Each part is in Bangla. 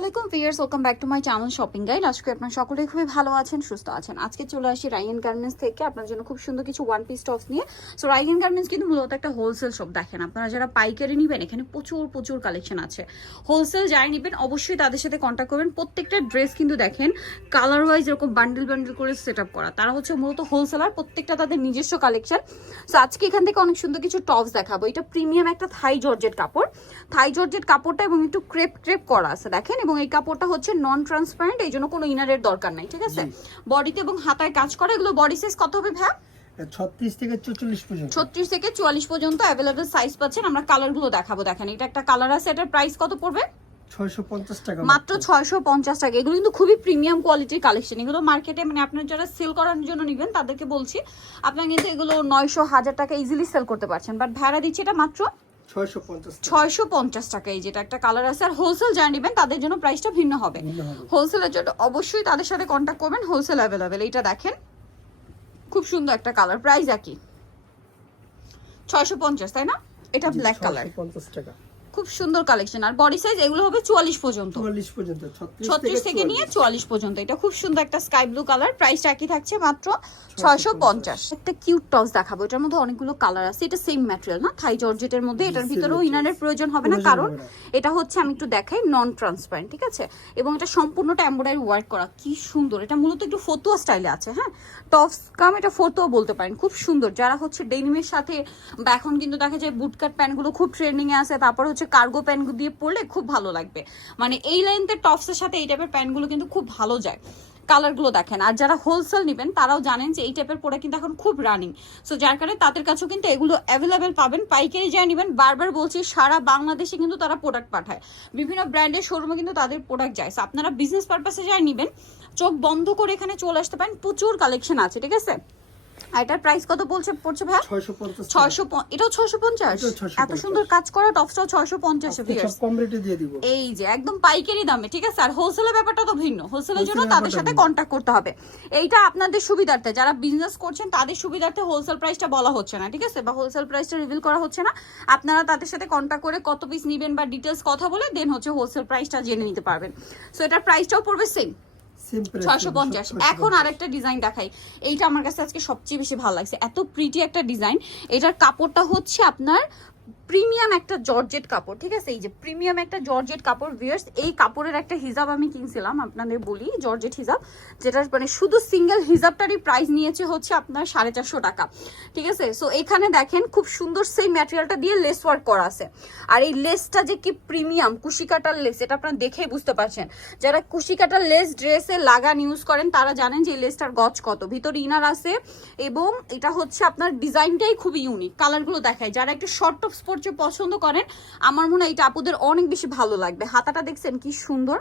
আলাইকুম viewers welcome back to my channel shopping guide. আজকে আপনার সকলেই খুবই ভালো আছেন, সুস্থ আছেন। আজকে চলে আসি রাইয়ান গার্মেন্টস থেকে আপনার জন্য খুব সুন্দর কিছু ওয়ান পিস টপস নিয়ে। সো রাইয়ান গার্মেন্টস কিন্তু মূলত একটা হোলসেল শপ দেখেন। আপনারা যারা পাইকারি নেবেন, এখানে প্রচুর প্রচুর কালেকশন আছে। হোলসেল যারা নেবেন, অবশ্যই তাদের সাথে কন্ট্যাক্ট করবেন। প্রত্যেকটা ড্রেস কিন্তু দেখেন কালার ওয়াইজ এরকম বান্ডেল বান্ডেল করে সেট আপ করা। তারা হচ্ছে মূলত হোলসেলার প্রত্যেকটা তাদের নিজস্ব কালেকশন সো আজকে এখান থেকে অনেক সুন্দর কিছু টপস দেখাবো। এটা প্রিমিয়াম একটা থাই জর্জেট কাপড়। থাই জর্জেট কাপড়টা এবং একটু ক্রেপ ক্রেপ করা আছে। দেখেন এবং এই কাপড়টা হচ্ছে নন ট্রান্সপারেন্ট এই জন্য কোনো ইনারের দরকার নাই ঠিক আছে? বডিতে এবং হাতায় কাজ করে এগুলো বডি সাইজ কত হবে ভ্যা ছত্রিশ থেকে চল্লিশ পর্যন্ত। ছত্রিশ থেকে চুয়াল্লিশ পর্যন্ত অ্যাভেলেবল সাইজ পাচ্ছেন আমরা কালারগুলো দেখাবো দেখেন এটা একটা কালার আছে এটার প্রাইস কত পড়বে? টাকা মাত্র। এগুলো কিন্তু খুবই প্রিমিয়াম কোয়ালিটির কালেকশন এগুলো মার্কেটে মানে আপনার যারা সেল করার জন্য নেবেন তাদেরকে বলছি আপনারা কিন্তু এগুলো নয়শো হাজার টাকা ইজিলি সেল করতে পারছেন বাট ভাড়া দিচ্ছি এটা মাত্র ছয়শো পঞ্চাশ টাকা। এই যেটা একটা কালার আছে। আর হোলসেল যারা নেবেন তাদের জন্য প্রাইসটা ভিন্ন হবে। ভিন্ন হবে। হোলসেলের জন্য অবশ্যই তাদের সাথে কন্ট্যাক্ট করবেন হোলসেল অ্যাভেলেবেল এইটা দেখেন। খুব সুন্দর একটা কালার প্রাইস একই। ছয়শো পঞ্চাশ তাই না? এটা ব্ল্যাক কালার পঞ্চাশ টাকা। খুব সুন্দর কালেকশন আর বডি সাইজ এগুলো হবে চুয়াল্লিশ পর্যন্ত। চুয়াল্লিশ পর্যন্ত ছত্রিশ থেকে নিয়ে চুয়াল্লিশ। পর্যন্ত। এটা খুব সুন্দর একটা স্কাই ব্লু কালার প্রাইসটা একই থাকছে মাত্র ছয়শো পঞ্চাশ। একটা কিউট টপস দেখাবো। এটার মধ্যে অনেকগুলো কালার আছে। এটা সেম ম্যাটেরিয়াল না? থাই জর্জেটের মধ্যে এটার ভিতরেও ইনারের প্রয়োজন হবে না। কারণ এটা হচ্ছে আমি একটু দেখাই নন ট্রান্সপারেন্ট ঠিক আছে? এবং এটা সম্পূর্ণটা এমব্রয়ডারি ওয়ার্ক করা। কি সুন্দর! এটা মূলত একটু ফতুয়া স্টাইলে আছে হ্যাঁ? টপস কাম এটা ফতুয়া বলতে পারেন। খুব সুন্দর। যারা হচ্ছে ডেনিমের সাথে বা এখন কিন্তু দেখা যায় বুটকাট প্যান্টগুলো খুব ট্রেন্ডিং এ আছে তারপর হচ্ছে কার্গো প্যান্ট দিয়ে পরলে খুব ভালো লাগবে। মানে এই লাইনতে টপসের সাথে এই টাইপের প্যান্টগুলো কিন্তু খুব ভালো যায়। কালারগুলো দেখেন, আর যারা হোলসেল নেবেন, তারাও জানেন যে এই টাইপের পরে কিন্তু এখন খুব রানিং সো যার কারণে তাদের কাছেও কিন্তু এগুলো অ্যাভেলেবেল পাবেন, পাইকারি যা নেবেন। বারবার বলছি, সারা বাংলাদেশে কিন্তু তারা প্রোডাক্ট পাঠায়। বিভিন্ন ব্র্যান্ডের শোরুমে কিন্তু তাদের প্রোডাক্ট যায়। So, আপনারা বিজনেস পারপাসে যা নেবেন, চোখ বন্ধ করে এখানে চলে আসতে পারেন। প্রচুর কালেকশন আছে, ঠিক আছে? আর এটার প্রাইস কত বলছে পড়ছে ভাইয়া? ছয়শো পঞ্চাশ এটাও ছয়শো পঞ্চাশ? এটাও 650 এত সুন্দর কাজ করা টপসটাও ছয়শো পঞ্চাশে সব কম রেটে দিয়ে দিব। এই যে একদম পাইকারি দামে ঠিক আছে? আর হোলসেলের ব্যাপারটা তো ভিন্ন। হোলসেলের জন্য তাদের সাথে ভিন্ন। কন্ট্যাক্ট করতে হবে। এইটা আপনাদের সুবিধার্থে যারা বিজনেস করছেন তাদের সুবিধার্থে হোলসেল প্রাইসটা বলা হচ্ছে না ঠিক আছে? বা হোলসেল প্রাইসটা রিভিল করা হচ্ছে না। আপনারা তাদের সাথে কন্ট্যাক্ট করে কত পিস নেবেন বা ডিটেলস কথা বলে দেন হচ্ছে হোলসেল প্রাইসটা জেনে নিতে পারবেন। সো এটার প্রাইসটাও পড়বে সেম সেম প্রাইস ছয়শো পঞ্চাশ। এখন আরেকটা ডিজাইন দেখাই। এইটা আমার কাছে আজকে সবচেয়ে বেশি ভালো লাগছে। এত প্রিটি একটা ডিজাইন এটার কাপড়টা হচ্ছে আপনার প্রিমিয়াম একটা জর্জেট কাপড়, ঠিক আছে? এই যে প্রিমিয়াম একটা জর্জেট কাপড় ভিয়ার্স এই কাপড়ের একটা হিজাব আমি কিনছিলাম, আপনাদের বলি, জর্জেট হিজাব যেটা মানে শুধু সিঙ্গেল হিজাবটারই প্রাইস নিয়েছে হচ্ছে আপনার সাড়ে চারশো টাকা, ঠিক আছে? সো এখানে দেখেন খুব সুন্দর সেই ম্যাটেরিয়ালটা দিয়ে লেস ওয়ার্ক করা আছে। আর এই লেসটা যে কি প্রিমিয়াম কুশিকাটার লেস এটা আপনারা দেখেই বুঝতে পারছেন। যারা কুশিকাটার লেস ড্রেসে লাগান ইউজ করেন, তারা জানেন যে এই লেসটার গজ কত। ভিতর ইনার আছে এবং এটা হচ্ছে আপনার ডিজাইনটাই খুবই ইউনিক কালারগুলো দেখায় যারা একটু শর্ট টপ স্পোর্টস পছন্দ করেন আমার মনে হয় এটা আপুদের অনেক বেশি ভালো লাগবে। হাতাটা দেখছেন কি সুন্দর।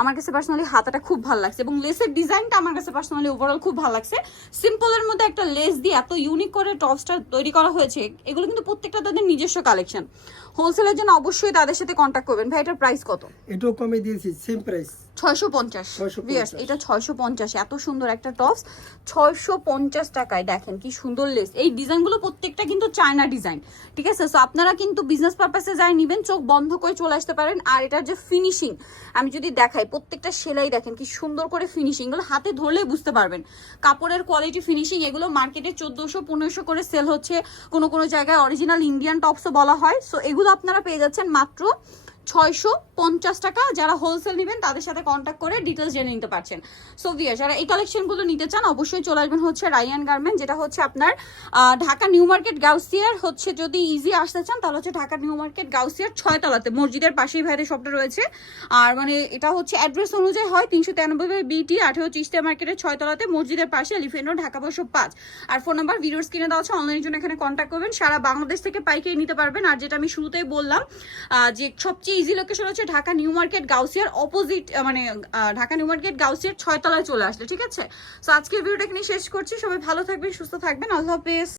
আমার কাছে পার্সোনালি হাতাটা খুব ভালো লাগছে এবং লেসের ডিজাইনটা আমার কাছে পার্সোনালি ওভারঅল খুব ভালো লাগছে। সিম্পলের মধ্যে একটা লেস দিয়ে এত ইউনিক করে টপসটা তৈরি করা হয়েছে এগুলো কিন্তু প্রত্যেকটা তাদের নিজস্ব কালেকশন হোলসেলের জন্য অবশ্যই তাদের সাথে কন্ট্যাক্ট করবেন। ভাই এটার প্রাইস কত? এটাও কমে দিয়েছি সেম প্রাইস ছয়শো পঞ্চাশ। 650 ভিয়ার্স এটা ছয়শো পঞ্চাশ। এত সুন্দর একটা টপস ছয়শো পঞ্চাশ টাকায় দেখেন কি সুন্দর লেস এই ডিজাইনগুলো প্রত্যেকটা কিন্তু চায়না ডিজাইন ঠিক আছে? সো আপনারা কিন্তু বিজনেস পারপাসে যাই নিবেন, চোখ বন্ধ করে চলে আসতে পারেন। আর এটার যে ফিনিশিং আমি যদি দেখাই, প্রত্যেকটা সেলাই দেখেন কি সুন্দর করে ফিনিশিং এগুলো হাতে ধরলেই বুঝতে পারবেন। কাপড়ের কোয়ালিটি ফিনিশিং এগুলো মার্কেটে চোদ্দোশো, পনেরোশো করে সেল হচ্ছে। কোনো কোনো জায়গায় অরিজিনাল ইন্ডিয়ান টপসও বলা হয়। সো এগুলো আপনারা পেয়ে যাচ্ছেন মাত্র ছয়শো পঞ্চাশ টাকা যারা হোলসেল নেবেন, তাদের সাথে কন্ট্যাক্ট করে ডিটেলস জেনে নিতে পারছেন। সো ভিয়া যারা এই কালেকশনগুলো নিতে চান, অবশ্যই চলে আসবেন হচ্ছে রায়ান গার্মেন্ট যেটা হচ্ছে আপনার ঢাকা নিউ মার্কেট, গাউসিয়ার হচ্ছে যদি ইজি আসতে চান, তাহলে হচ্ছে ঢাকা নিউ মার্কেট, গাউসিয়ার ছয়তলাতে, মসজিদের পাশেই ভাইদের সবটা রয়েছে। আর মানে এটা হচ্ছে অ্যাড্রেস অনুযায়ী হয় তিনশো তিরানব্বই বিটি আঠেরো চিস্তিয়া মার্কেটের ছয়তলাতে, মসজিদের পাশে এলিফেন্ট ঢাকা বসো পাঁচ। আর ফোন নাম্বার ভিডিওর স্ক্রিনে দেওয়া আছে অনলাইনের জন্য এখানে কন্ট্যাক্ট করবেন। সারা বাংলাদেশ থেকে পাইকারি নিতে পারবেন। আর যেটা আমি শুরুতেই বললাম যে সবচেয়ে ইজি লোকেশন হচ্ছে? ঢাকা নিউ মার্কেট গাউসিয়ার অপোজিট মানে ঢাকা নিউ মার্কেট গাউসিয়ার ছয়তলায় চলে আসলে, ঠিক আছে? তো আজকের ভিডিওটা এখানে শেষ করছি। সবাই ভালো থাকবেন, সুস্থ থাকবেন। আল্লাহ হাফেজ।